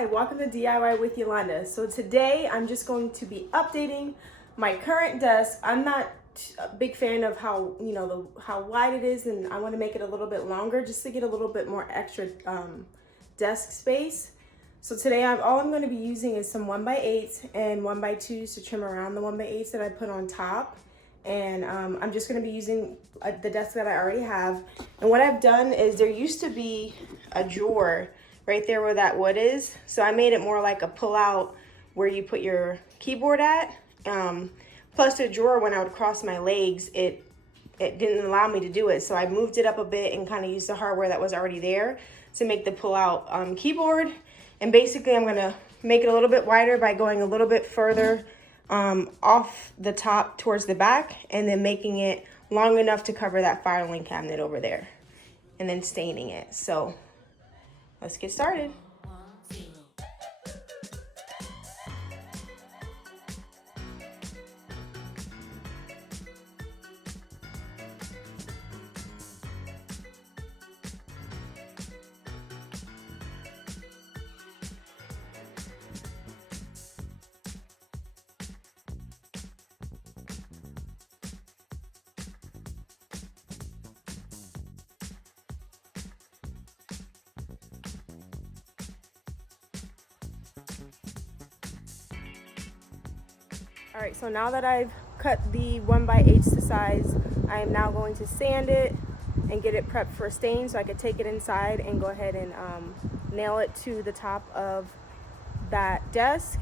Hi, welcome to DIY with Yolanda. So today I'm just going to be updating my current desk. I'm not a big fan of how, how wide it is, and I want to make it a little bit longer just to get a little bit more extra desk space. So today all I'm going to be using is some 1x8s and 1x2s to trim around the 1x8s that I put on top. And I'm just going to be using the desk that I already have. And what I've done is there used to be a drawer right there where that wood is. So I made it more like a pull out where you put your keyboard at. Plus the drawer, when I would cross my legs, it didn't allow me to do it. So I moved it up a bit and kind of used the hardware that was already there to make the pull out keyboard. And basically I'm gonna make it a little bit wider by going a little bit further off the top towards the back, and then making it long enough to cover that filing cabinet over there, and then staining it. So let's get started. All right, so now that I've cut the 1x8s to size, I am now going to sand it and get it prepped for stain so I could take it inside and go ahead and nail it to the top of that desk.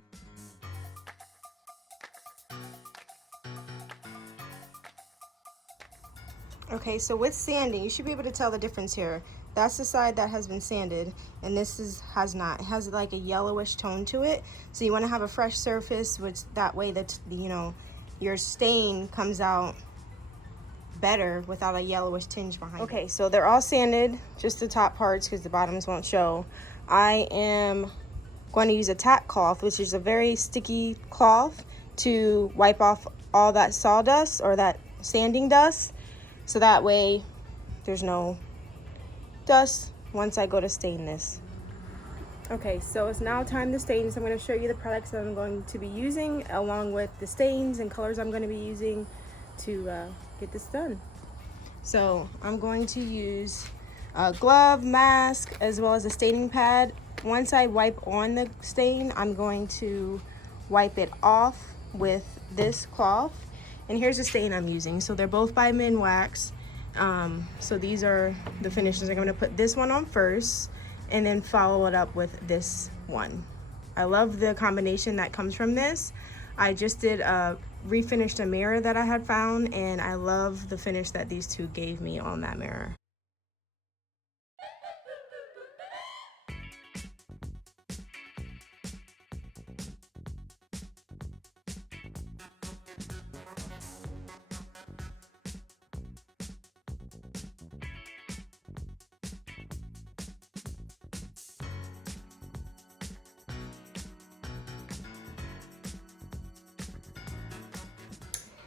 Okay, so with sanding, you should be able to tell the difference here. That's the side that has been sanded, and this has not. It has like a yellowish tone to it. So you want to have a fresh surface, which that way that your stain comes out better without a yellowish tinge behind it. Okay, so they're all sanded, just the top parts because the bottoms won't show. I am going to use a tack cloth, which is a very sticky cloth, to wipe off all that sawdust or that sanding dust. So that way there's no dust once I go to stain this. Okay, so it's now time to stain. So I'm going to show you the products that I'm going to be using, along with the stains and colors I'm going to be using to get this done. So I'm going to use a glove, mask, as well as a staining pad. Once I wipe on the stain, I'm going to wipe it off with this cloth. And here's the stain I'm using. So they're both by Minwax. So these are the finishes. I'm going to put this one on first and then follow it up with this one. I love the combination that comes from this. I just did refinished a mirror that I had found, and I love the finish that these two gave me on that mirror.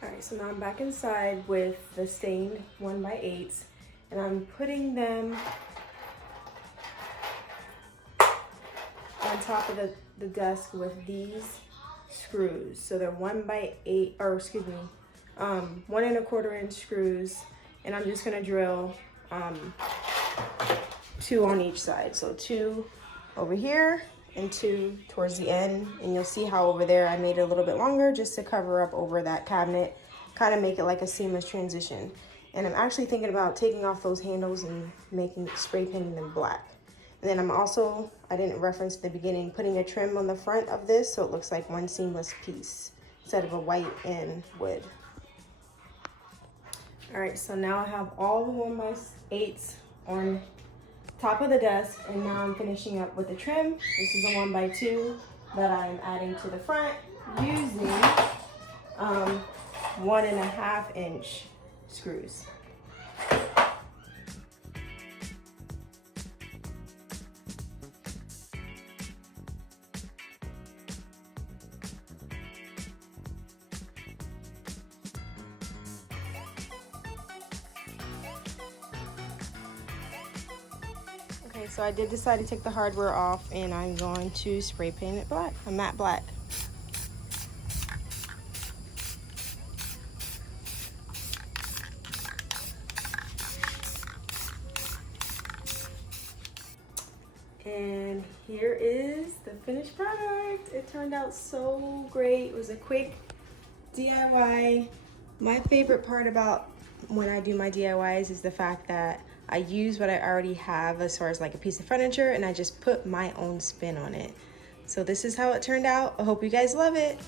Alright, so now I'm back inside with the stained 1x8s, and I'm putting them on top of the desk with these screws. So they're 1x8, or excuse me, 1 1/4 inch screws, and I'm just gonna drill 2 on each side. So 2 over here and 2 towards the end, and you'll see how over there I made it a little bit longer just to cover up over that cabinet, kind of make it like a seamless transition. And I'm actually thinking about taking off those handles and spray painting them black. And then I'm also, I didn't reference at the beginning, putting a trim on the front of this so it looks like one seamless piece instead of a white and wood. All right, so now I have all the 1x8s on top of the desk, and now I'm finishing up with the trim. This is a 1x2 that I'm adding to the front using 1.5 inch screws. Okay, So I did decide to take the hardware off and I'm going to spray paint it black, a matte black. And here is the finished product. It turned out so great. It was a quick DIY. My favorite part about when I do my DIYs is the fact that I use what I already have as far as like a piece of furniture and I just put my own spin on it. So this is how it turned out. I hope you guys love it.